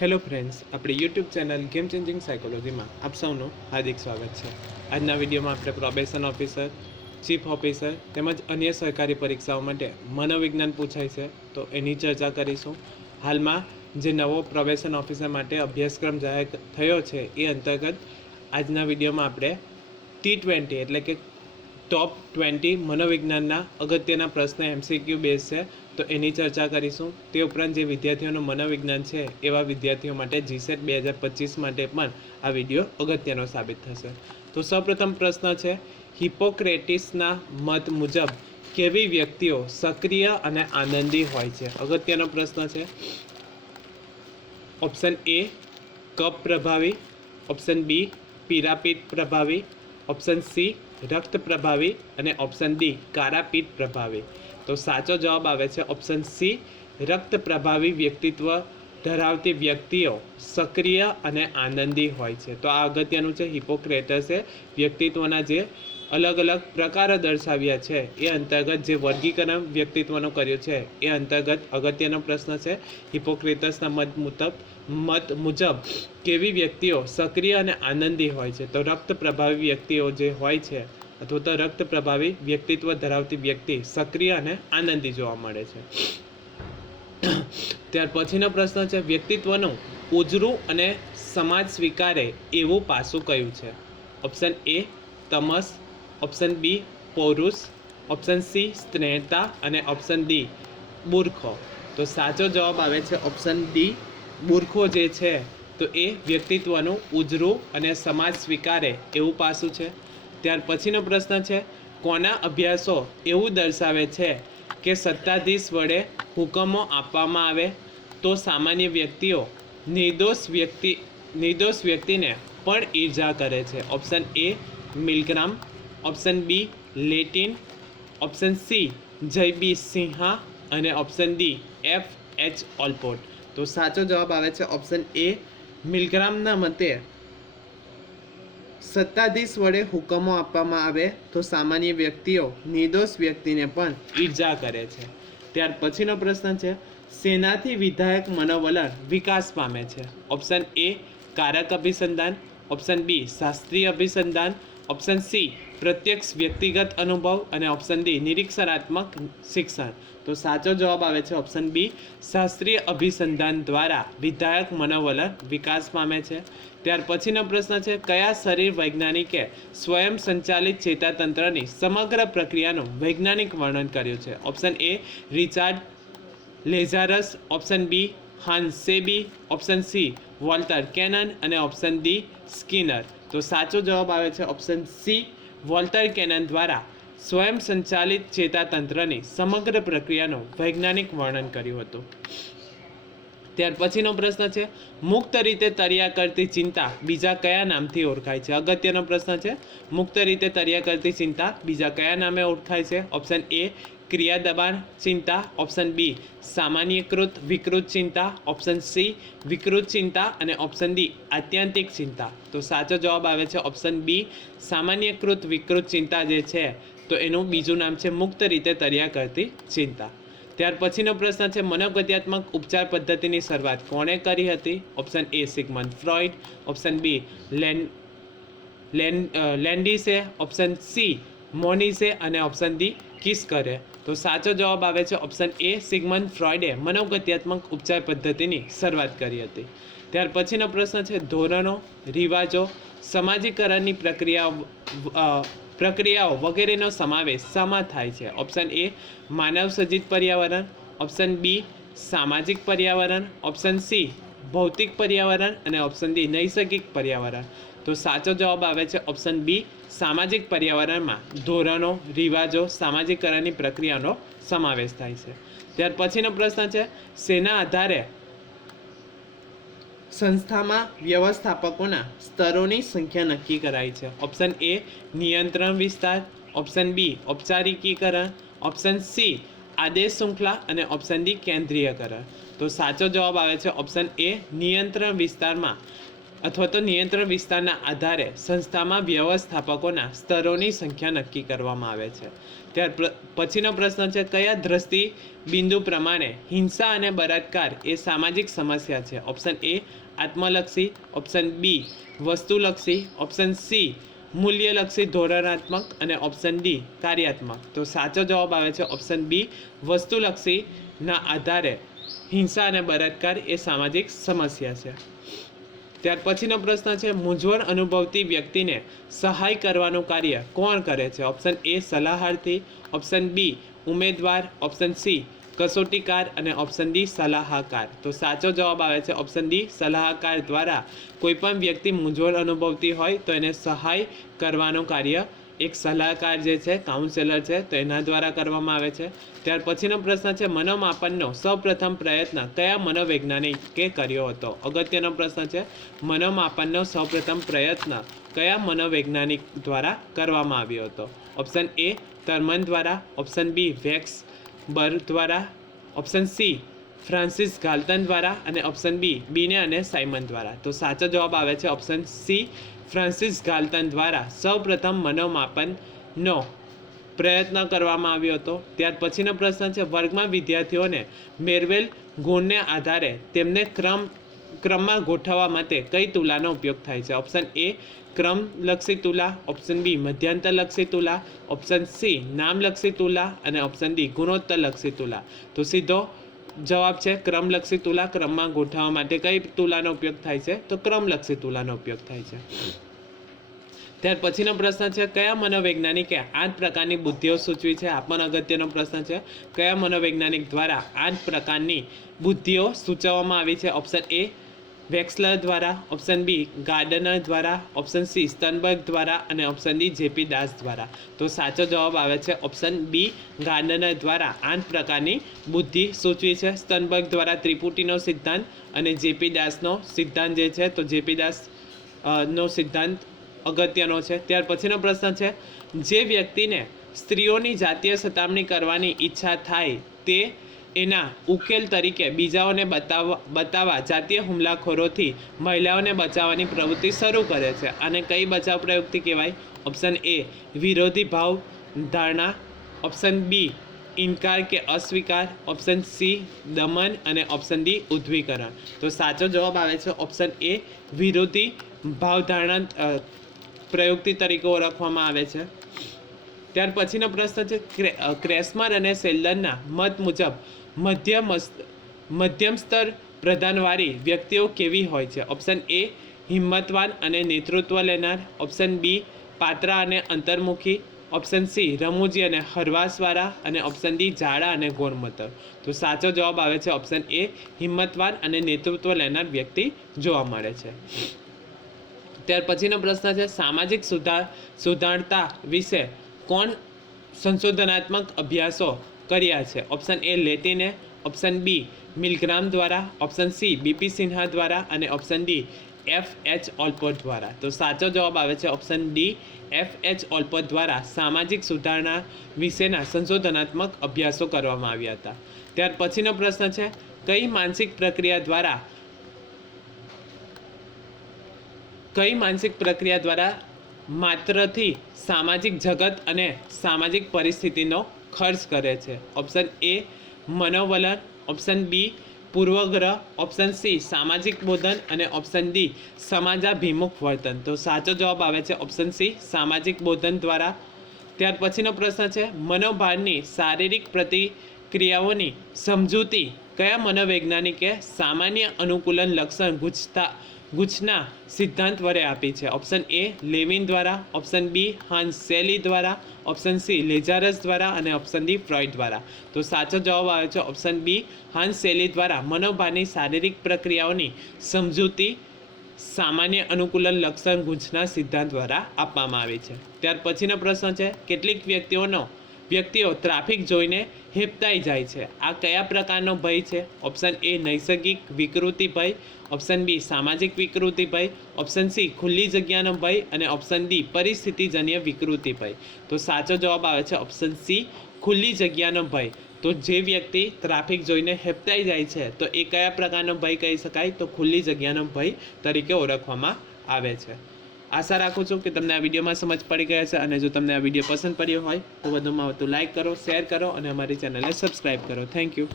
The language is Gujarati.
હેલો ફ્રેન્ડ્સ, આપણી યુટ્યુબ ચેનલ ગેમ ચેન્જિંગ સાયકોલોજીમાં આપ સૌનું હાર્દિક સ્વાગત છે. આજના વિડીયોમાં આપણે પ્રોબેશન ઓફિસર, ચીફ ઓફિસર તેમજ અન્ય સરકારી પરીક્ષાઓ માટે મનોવિજ્ઞાન પૂછાય છે, તો એની ચર્ચા કરીશું. હાલમાં જે નવો પ્રોબેશન ઓફિસર માટે અભ્યાસક્રમ જાહેર થયો છે, એ અંતર્ગત આજના વિડીયોમાં આપણે ટી ટ્વેન્ટી એટલે કે ટોપ ટ્વેન્ટી મનોવિજ્ઞાનના અગત્યના પ્રશ્ન એમસીક્યુ બેઝ છે તો એની ચર્ચા કરીશું. તે ઉપરાંત જે વિદ્યાર્થીઓનું મનોવિજ્ઞાન છે, એવા વિદ્યાર્થીઓ માટે જીસેટ બે હજાર પચીસ માટે પણ આ વીડિયો અગત્યનો સાબિત થશે. તો સૌપ્રથમ પ્રશ્ન છે, હિપોક્રેટિસના મત મુજબ કેવી વ્યક્તિઓ સક્રિય અને આનંદી હોય છે? અગત્યનો પ્રશ્ન છે, ઓપ્શન એ, કપ પ્રભાવી. ઓપ્શન બી પીરાપીઠ પ્રભાવી. ઓપ્શન સી, રક્ત પ્રભાવી. અને ઓપ્શન ડી કારાપીઠ પ્રભાવી. તો સાચો જવાબ આવે છે ઓપ્શન સી રક્ત પ્રભાવી વ્યક્તિત્વ ધરાવતી વ્યક્તિઓ સક્રિય અને આનંદી હોય છે. તો આ અગત્યનું છે હિપોક્રેટસે વ્યક્તિત્વના જે અલગ અલગ પ્રકારો દર્શાવ્યા છે, એ અંતર્ગત જે વર્ગીકરણ વ્યક્તિત્વનું કર્યું છે, એ અંતર્ગત અગત્યનો પ્રશ્ન છે હિપોક્રેટસના મત મુજબ મત મુજબ કેવી વ્યક્તિઓ સક્રિય અને આનંદી હોય છે. તો રક્ત પ્રભાવી વ્યક્તિઓ જે હોય છે અથવા તો રક્ત પ્રભાવી વ્યક્તિત્વ ધરાવતી વ્યક્તિ સક્રિય અને આનંદી જોવા મળે છે. ત્યાર પછીનો પ્રશ્ન છે, વ્યક્તિત્વનું ઉજરું અને સમાજ સ્વીકારે એવું પાસું કયું છે? ઓપ્શન એ તમસ. ઓપ્શન બી પૌરુષ. ઓપ્શન સી સ્નેહતા. અને ઓપ્શન ડી બુરખો તો સાચો જવાબ આવે છે ઓપ્શન ડી બુરખો જે છે, તો એ વ્યક્તિત્વનું ઉજરું અને સમાજ સ્વીકારે એવું પાસું છે. ત્યાર પછીનો પ્રશ્ન છે, કોના અભ્યાસો એવું દર્શાવે છે કે સત્તાધીશ વડે હુકમો આપવામાં આવે તો સામાન્ય વ્યક્તિઓ નિર્દોષ વ્યક્તિ, નિર્દોષ વ્યક્તિને પણ ઈર્જા કરે છે? Option A Milgram option B Latin, option C જયબી Sinha અને option D F H Allport. તો સાચો જવાબ આવે છે ઓપ્શન એ મિલ્ક્રામના મતે સત્તાધીશ વડે હુકમો આપવામાં આવે તો સામાન્ય વ્યક્તિઓ, નિર્દોષ વ્યક્તિને પણ ઈર્જા કરે છે. ત્યાર પછીનો પ્રશ્ન છે, સેનાથી વિધાયક મનોવલણ વિકાસ પામે છે. ઓપ્શન એ, કારક અભિસંધાન. ઓપ્શન બી, શાસ્ત્રીય અભિસંધાન. ઓપ્શન સી પ્રત્યક્ષ વ્યક્તિગત અનુભવ અને ઓપ્શન ડી નિરીક્ષણાત્મક શિક્ષણ. તો સાચો જવાબ આવે છે ઓપ્શન બી શાસ્ત્રીય અભિસંધાન દ્વારા વિધાયક મનોવલણ વિકાસ પામે છે. ત્યાર પછીનો પ્રશ્ન છે, કયા શરીર વૈજ્ઞાનિકે સ્વયં સંચાલિત ચેતાતંત્રની સમગ્ર પ્રક્રિયાનું વૈજ્ઞાનિક વર્ણન કર્યું છે? Option A Richard Lazarus. Option B હાન્સેબી option C Walter Cannon. અને ઓપ્શન ડી સ્કિનર. તો સાચો જવાબ આવે છે ઓપ્શન સી વોલ્ટર કેનન દ્વારા સ્વયં સંચાલિત ચેતાતંત્રની સમગ્ર પ્રક્રિયાનું વૈજ્ઞાનિક વર્ણન કર્યું હતું. ત્યાર પછીનો પ્રશ્ન છે, મુક્ત રીતે તર્યા કરતી ચિંતા બીજા કયા નામથી ઓળખાય છે? અગત્યનો પ્રશ્ન છે, મુક્ત રીતે તર્યા કરતી ચિંતા બીજા કયા નામે ઓળખાય છે? ઓપ્શન એ ક્રિયા દબાણ ચિંતા. ઓપ્શન બી, સામાન્યકૃત વિકૃત ચિંતા. ઓપ્શન સી, વિકૃત ચિંતા. અને ઓપ્શન ડી, આત્યંતિક ચિંતા. તો સાચો જવાબ આવે છે ઓપ્શન બી, સામાન્યકૃત વિકૃત ચિંતા જે છે, તો એનું બીજું નામ છે મુક્ત રીતે તર્યા કરતી ચિંતા. ત્યાર પછીનો પ્રશ્ન છે મનોગત્યાત્મક ઉપચાર પદ્ધતિની શરૂઆત કોણે કરી હતી? Option A Sigmund Freud option B lane લેન લેન્ડીસે ઓપ્શન સી મોનીસે અને ઓપ્શન ડી કિસ કરે તો સાચો જવાબ આવે છે ઓપ્શન એ સિગમન ફ્રોઇડે મનોગત્યાત્મક ઉપચાર પદ્ધતિની શરૂઆત કરી હતી. ત્યાર પછીનો પ્રશ્ન છે ધોરણો રિવાજો સમાજીકરણની પ્રક્રિયાઓ અ, પ્રક્રિયાઓ વગેરેનો સમાવેશ શામાં થાય છે. ઓપ્શન એ માનવ સર્જિત પર્યાવરણ. ઓપ્શન બી સામાજિક પર્યાવરણ. ઓપ્શન સી ભૌતિક પર્યાવરણ. અને ઓપ્શન ડી નૈસર્ગિક પર્યાવરણ. તો સાચો જવાબ આવે છે ઓપ્શન બી સામાજિક પર્યાવરણમાં ધોરણો, રિવાજો, સામાજિકરણની પ્રક્રિયાનો સમાવેશ થાય છે. ત્યાર પછીનો પ્રશ્ન છે, શેના આધારે સંસ્થામાં વ્યવસ્થાપકોના સ્તરોની સંખ્યા નક્કી કરાય છે. ઓપ્શન એ નિયંત્રણ વિસ્તાર. ઓપ્શન બી ઔપચારિકીકરણ. ઓપ્શન સી આદેશ શૃંખલા. અને ઓપ્શન ડી કેન્દ્રીયકરણ. તો સાચો જવાબ આવે છે ઓપ્શન એ નિયંત્રણ વિસ્તારમાં. અથવા તો નિયંત્રણ વિસ્તારના આધારે સંસ્થામાં વ્યવસ્થાપકોના સ્તરોની સંખ્યા નક્કી કરવામાં આવે છે. ત્યાર પછીનો પ્રશ્ન છે, કયા દ્રષ્ટિ બિંદુ પ્રમાણે હિંસા અને બળાત્કાર એ સામાજિક સમસ્યા છે? ઓપ્શન એ આત્મલક્ષી. ઓપ્શન બી વસ્તુલક્ષી. ઓપ્શન સી મૂલ્યલક્ષી, ધોરણાત્મક. અને ઓપ્શન ડી કાર્યાત્મક. તો સાચો જવાબ આવે છે ઓપ્શન બી વસ્તુલક્ષીના આધારે હિંસા અને બળાત્કાર એ સામાજિક સમસ્યા છે. ત્યાર પછીનો પ્રશ્ન છે, મૂંઝવણ અનુભવતી વ્યક્તિને સહાય કરવાનું કાર્ય કોણ કરે છે? ઓપ્શન એ સલાહાર્થી ઓપ્શન બી ઉમેદવાર. ઓપ્શન સી કસોટીકાર. અને ઓપ્શન ડી સલાહકાર. તો સાચો જવાબ આવે છે ઓપ્શન ડી સલાહકાર દ્વારા કોઈપણ વ્યક્તિ મૂંઝવણ અનુભવતી હોય તો એને સહાય કરવાનું કાર્ય એક સલાહકાર જે છે કાઉન્સેલર છે, તો એના દ્વારા કરવામાં આવે છે. ત્યાર પછીનો પ્રશ્ન છે, મનોમાપનનો સૌપ્રથમ પ્રયત્ન કયા મનોવૈજ્ઞાનિકે કર્યો હતો? અગત્યનો પ્રશ્ન છે, મનોમાપનનો સૌપ્રથમ પ્રયત્ન કયા મનોવૈજ્ઞાનિક દ્વારા કરવામાં આવ્યો હતો? ઓપ્શન એ તર્મન દ્વારા. ઓપ્શન બી વેક્સ બર દ્વારા. ઓપ્શન સી ફ્રાન્સિસ ગાલ્ટન દ્વારા. અને ઓપ્શન બી બીને અને સાયમન દ્વારા. તો સાચો જવાબ આવે છે ઓપ્શન સી ફ્રાન્સિસ ગાલ્ટન દ્વારા સૌપ્રથમ મનોમાપનનો પ્રયત્ન કરવામાં આવ્યો હતો. ત્યાર પછીનો પ્રશ્ન છે, વર્ગમાં વિદ્યાર્થીઓને મેળવેલ ગુણને આધારે તેમને ક્રમ, ક્રમમાં ગોઠવવા માટે કઈ તુલાનો ઉપયોગ થાય છે? ઓપ્શન એ, ક્રમલક્ષી તુલા, ઓપ્શન બી, મધ્યાંતરલક્ષી તુલા, ઓપ્શન સી, નામલક્ષી તુલા અને ઓપ્શન ડી, ગુણોત્તરલક્ષી તુલા. તો સીધો જવાબ છે ક્રમલક્ષી તુલા ક્રમમાં ગોઠવવા માટે કઈ તુલાનો ઉપયોગ થાય છે? તો ક્રમલક્ષી તુલાનો ઉપયોગ થાય છે. ત્યાર પછીનો પ્રશ્ન છે, કયા મનોવૈજ્ઞાનિકે આઠ પ્રકારની બુદ્ધિઓ સૂચવી છે? આ પણ અગત્યનો પ્રશ્ન છે. કયા મનોવૈજ્ઞાનિક દ્વારા આઠ પ્રકારની બુદ્ધિઓ સૂચવવામાં આવી છે? ઓપ્શન એ વેક્સલર દ્વારા ઓપ્શન બી ગાર્ડનર દ્વારા ઓપ્શન સી સ્ટનબર્ગ દ્વારા અને ઓપ્શન ડી જેપી દાસ દ્વારા. તો સાચો જવાબ આવે છે ઓપ્શન બી ગાર્ડનર દ્વારા. આઠ પ્રકારની બુદ્ધિ સૂચવી છે. સ્ટનબર્ગ દ્વારા ત્રિપુટીનો સિદ્ધાંત અને જેપી દાસનો સિદ્ધાંત જે છે, તો જેપી દાસ નો સિદ્ધાંત અગત્યનો છે. ત્યાર પછીનો પ્રશ્ન છે, જે વ્યક્તિને સ્ત્રીઓની જાતીય સતામણી કરવાની ઈચ્છા થાય તે એના ઉકેલ તરીકે બીજાઓને બતાવવા બતાવવા જાતીય હુમલાખોરોથી મહિલાઓને બચાવવાની પ્રવૃત્તિ શરૂ કરે છે. અને કઈ બચાવ પ્રવૃત્તિ કહેવાય? ઓપ્શન એ વિરોધી ભાવ ધારણા. ઓપ્શન બી ઇનકાર કે અસ્વીકાર. ઓપ્શન સી દમન. અને ઓપ્શન ડી ઉદ્વીકરણ. તો સાચો જવાબ આવે છે ઓપ્શન એ વિરોધી ભાવધારણા પ્રયુક્તિ તરીકે ઓળખવામાં આવે છે. ત્યાર પછીનો પ્રશ્ન છે ક્રેસમર અને સેલ્ડનના મત મુજબ મધ્યમ મધ્યમ સ્તર પ્રધાનવાળી વ્યક્તિઓ કેવી હોય છે? ઓપ્શન એ હિંમતવાન અને નેતૃત્વ લેનાર. ઓપ્શન બી પાત્રા અને અંતર્મુખી. ઓપ્શન સી રમૂજી અને હરવાસવાળા. અને ઓપ્શન ડી જાડા અને ગોળમતર તો સાચો જવાબ આવે છે ઓપ્શન એ હિંમતવાન અને નેતૃત્વ લેનાર વ્યક્તિ જોવા મળે છે. ત્યાર પછીનો પ્રશ્ન છે, સામાજિક સુધાર સુધારતા વિશે કોણ સંશોધનાત્મક અભ્યાસો કર્યા છે. ઓપ્શન એ લેટિને ઓપ્શન બી મિલગ્રામ દ્વારા ઓપ્શન સી બીપી સિન્હા દ્વારા અને option D F H Allport દ્વારા. તો સાચો જવાબ આવે છે option D F H Allport દ્વારા સામાજિક સુધારણા વિશેના સંશોધનાત્મક અભ્યાસો કરવામાં આવ્યા હતા. ત્યાર પછીનો પ્રશ્ન છે, કઈ માનસિક પ્રક્રિયા દ્વારા, કઈ માનસિક પ્રક્રિયા દ્વારા માત્રથી સામાજિક જગત અને સામાજિક પરિસ્થિતિનો ખર્ચ કરે છે. ઓપ્શન એ મનોવલણ. ઓપ્શન બી પૂર્વગ્રહ. ઓપ્શન સી સામાજિક બોધન. અને ઓપ્શન ડી સમાજાભિમુખ વર્તન. તો સાચો જવાબ આવે છે ઓપ્શન સી સામાજિક બોધન દ્વારા. ત્યાર પછીનો પ્રશ્ન છે મનોભારની શારીરિક પ્રતિક્રિયાઓની સમજૂતી કયા મનોવૈજ્ઞાનિકે સામાન્ય અનુકૂલન લક્ષણ ગુજતા ગુચના સિદ્ધાંત વડે આપી છે. ઓપ્શન એ લેવિન દ્વારા. ઓપ્શન બી હાન્સ સેલી દ્વારા. ઓપ્શન સી લેઝારસ દ્વારા અને ઓપ્શન ડી ફ્રોઇડ દ્વારા. તો સાચો જવાબ આવે છે ઓપ્શન બી હાન્સ સેલી દ્વારા. મનોભાવની શારીરિક પ્રક્રિયાઓની સમજૂતી, સામાન્ય અનુકૂલન લક્ષણ ગૂંચના સિદ્ધાંત દ્વારા આપવામાં આવે છે. ત્યાર પછીનો પ્રશ્ન છે, કેટલીક વ્યક્તિઓનો વ્યક્તિઓ ટ્રાફિક જોઈને હેપતાઈ જાય છે. આ કયા પ્રકારનો ભય છે? ઓપ્શન એ નૈસર્ગિક વિકૃતિ ભય, ઓપ્શન બી સામાજિક વિકૃતિ ભય, ઓપ્શન સી ખુલ્લી જગ્યાનો ભય અને ઓપ્શન ડી પરિસ્થિતિજન્ય વિકૃતિ ભય. તો સાચો જવાબ આવે છે ઓપ્શન સી ખુલ્લી જગ્યાનો ભય. તો જે વ્યક્તિ ટ્રાફિક જોઈને હેપતાઈ જાય છે, તો એ કયા પ્રકારનો ભય કહી શકાય? તો ખુલ્લી જગ્યાનો ભય તરીકે ઓળખવામાં આવે છે. આશા રાખું છું કે તમને આ વિડીયોમાં સમજ પડી ગયા છે અને જો તમને આ વીડિયો પસંદ પડ્યો હોય તો વધુમાં વધુ લાઇક કરો શેર કરો અને અમારી ચેનલને સબસ્ક્રાઈબ કરો. Thank you